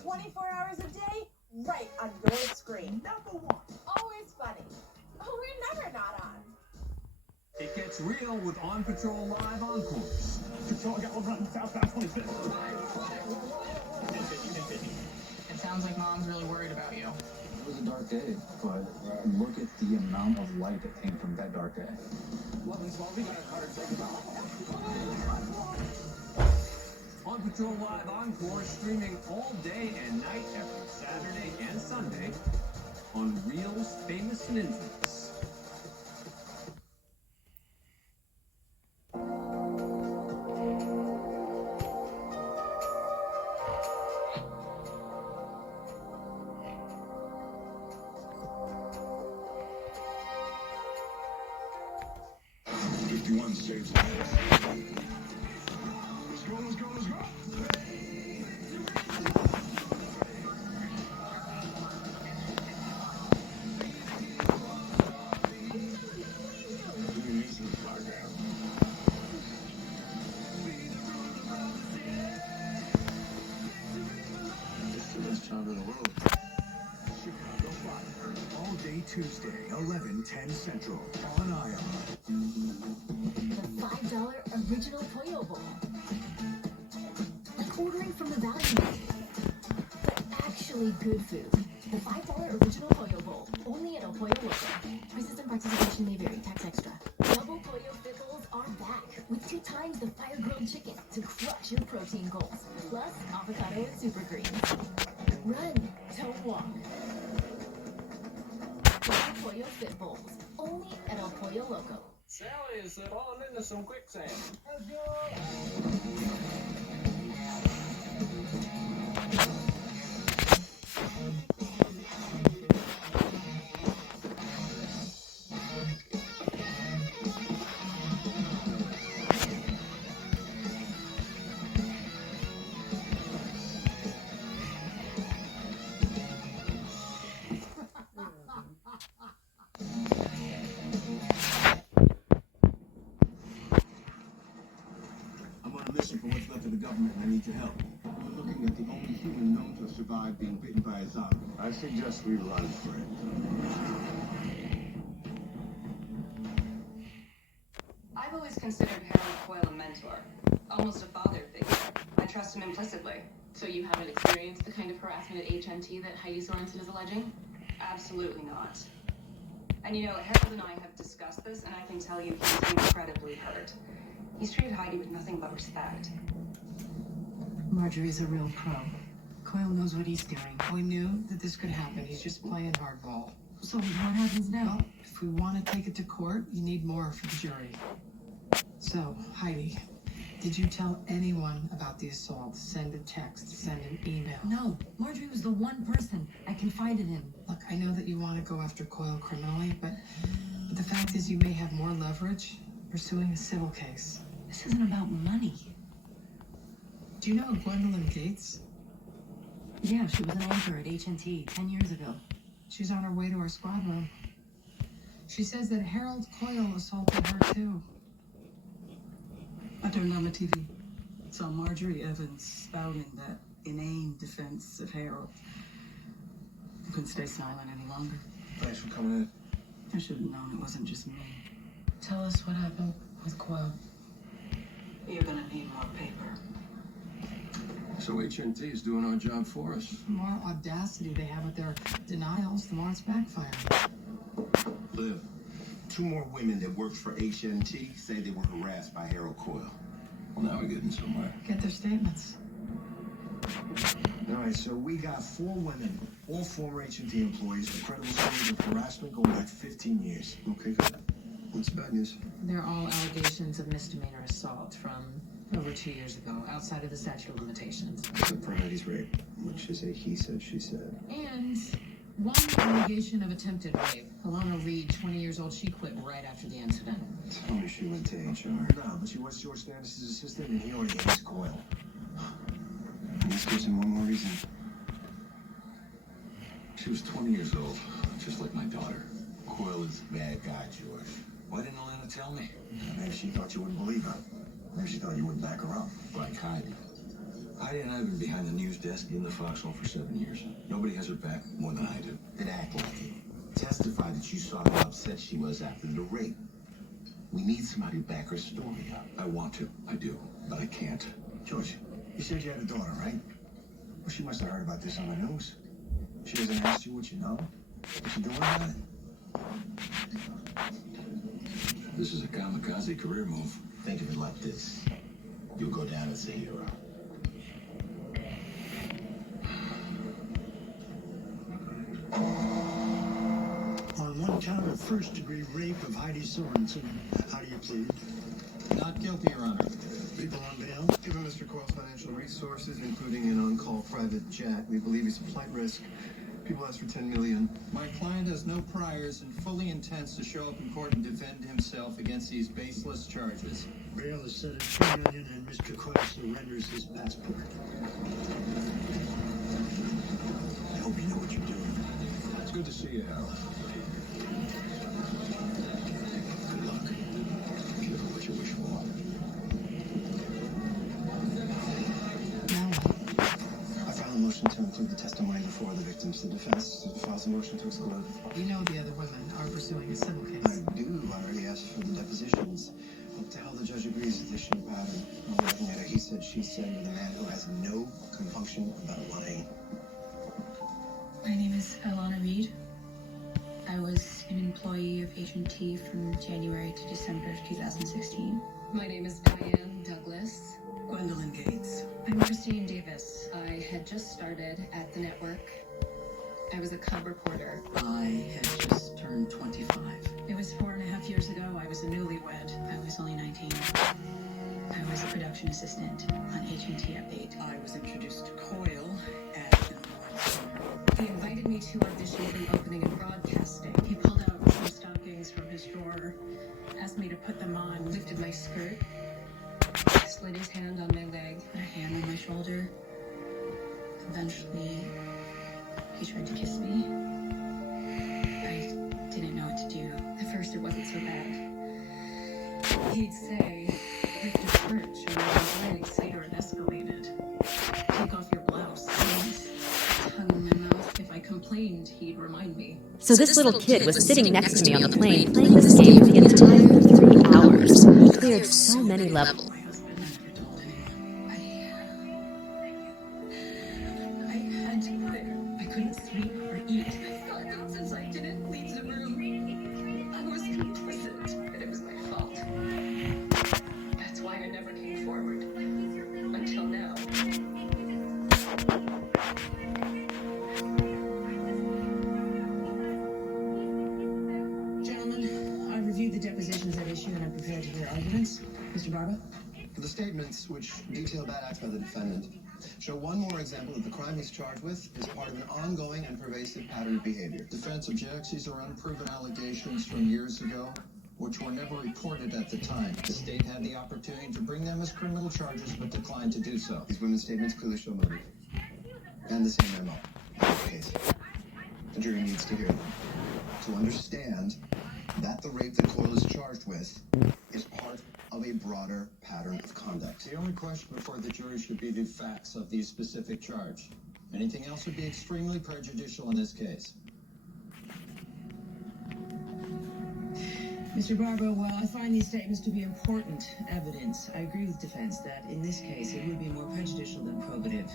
24 hours a day, right on your screen. Number one. Always funny. Oh, we're never not on. It gets real with On Patrol Live Encores. Patrol, I got one running southbound 25th. It sounds like Mom's really worried about you. It was a dark day, but look at the amount of light that came from that dark day. On Patrol Live Encore streaming all day and night every Saturday and Sunday on Reel's Famous Ninjas. One saves the day. Let's go, let's go, let's go. All day Tuesday, 11:10 Central on ION. The $5 original Pollo Bowl. Like ordering from the value menu, but actually good food. The $5 original Pollo Bowl, only at El Pollo Loco. Prices and participation may vary. Tax extra. Double Pollo Fit Bowls are back with 2 times the fire-grilled chicken to crush your protein goals. Plus avocado and super greens. Run, don't walk. Double Pollo Fit Bowls, only at El Pollo Loco. Sally is falling into some quicksand. Let's go! For what's left of the government, and I need your help. We're looking at the only human known to have survived being bitten by a zombie. I suggest we run for it. I've always considered Harold Coyle a mentor, almost a father figure. I trust him implicitly. So you haven't experienced the kind of harassment at HNT that Heidi Sorensen is alleging? Absolutely not. And you know, Harold and I have discussed this, and I can tell you he's incredibly hurt. He's treated Heidi with nothing but respect. Marjorie's a real pro. Coyle knows what he's doing. We knew that this could happen. He's just playing hardball. So what happens now? Well, if we want to take it to court, you need more for the jury. So, Heidi, did you tell anyone about the assault? Send a text, send an email. No, Marjorie was the one person I confided in. Look, I know that you want to go after Coyle criminally, but the fact is you may have more leverage pursuing a civil case. This isn't about money. Do you know Gwendolyn Gates? Yeah, she was an anchor at HNT 10 years ago. She's on her way to her squad room. She says that Harold Coyle assaulted her too. I turned on the TV. Saw Marjorie Evans spouting that inane defense of Harold. I couldn't stay silent any longer. Thanks for coming in. I should have known it wasn't just me. Tell us what happened with Coyle. You're gonna need more paper. So HNT is doing our job for us. The more audacity they have with their denials, the more it's backfiring. Liv, 2 more women that worked for HNT say they were harassed by Harold Coyle. Well, now we're getting somewhere. Get their statements. All right, so we got 4 women, all former HNT employees, with credible stories of harassment going back 15 years. Okay, good. What's the bad news? They're all allegations of misdemeanor assault from over 2 years ago, outside of the statute of limitations. Except for Heidi's rape, which is a he said, she said. And one allegation of attempted rape. Alana Reed, 20 years old, she quit right after the incident. Tell me she went to HR. No, but she was George Stannis' assistant, and he already hates Coyle. This gives him one more reason. She was 20 years old, just like my daughter. Coyle is a bad guy, George. Why didn't Alana tell me? Maybe she thought you wouldn't believe her. Maybe she thought you wouldn't back her up. Like Heidi. Heidi and I have been behind the news desk in the foxhole for 7 years. Nobody has her back more than I do. And act like it. Testify that you saw how upset she was after the rape. We need somebody to back her story up. I want to. I do. But I can't. George, you said you had a daughter, right? Well, she must have heard about this on the news. She doesn't ask you what you know. What you doing about it? This is a kamikaze career move. Think of it like this. You'll go down as a hero. On one count of first-degree rape of Heidi Sorensen, how do you plead? Not guilty, Your Honor. People on bail? Given Mr. Coyle's financial resources, including an on-call private jet, we believe he's a flight risk. People ask for $10 million. My client has no priors and fully intends to show up in court and defend himself against these baseless charges. Bail is set at $2 million and Mr. Coyle surrenders his passport. I hope you know what you're doing. It's good to see you, Harold. Good luck. Careful what you wish for. I filed a motion to include the testimony before the victims. The defense files a motion to exclude. You know the other women are pursuing a civil case. I do. I already asked for the depositions. What the hell the judge agrees that this shouldn't pattern. I'm looking at a he said, she said with a man who has no compunction about lying. My name is Alana Reed. I was an employee of H&T from January to December of 2016. My name is Diane Douglas. Gwendolyn Gates. I'm Christine Davis. I had just started at the network. I was a cub reporter. I had just turned 25. It was 4.5 years ago. I was a newlywed. I was only 19. I was a production assistant on H&T Update. I was introduced to Coyle at an awards dinner. He invited me to audition for the opening and broadcasting. He pulled out some stockings from his drawer, asked me to put them on, lifted my skirt, slid his hand on my leg, put a hand on my shoulder. Eventually, he tried to kiss me. I didn't know what to do. At first, it wasn't so bad. He'd say, lift your skirt, show me your legs. Later, it escalated. Take off your blouse. And tongue in my mouth. If I complained, he'd remind me. So this little kid was sitting next to me on the plane playing this game for the entire 3 hours. He cleared so many levels. My husband never told anyone. I had to quit. I couldn't sleep or eat. I thought that since I didn't leave the room, I was complicit, and it was my fault. That's why I never came forward. Until now. Gentlemen, I reviewed the depositions at issue and I'm prepared to hear arguments. Mr. Barba? The statements, which detail bad acts by the defendant, show one more example that the crime he's charged with is part of an ongoing and pervasive pattern of behavior. Defense objects. These are unproven allegations from years ago, which were never reported at the time. The state had the opportunity to bring them as criminal charges, but declined to do so. These women's statements clearly show motive. And the same memo. In this case. The jury needs to hear them. To understand that the rape that Coyle is charged with is part of a broader pattern of conduct. The only question before the jury should be the facts of the specific charge. Anything else would be extremely prejudicial in this case. Mr. Barba, while I find these statements to be important evidence, I agree with defense that in this case it would be more prejudicial than probative.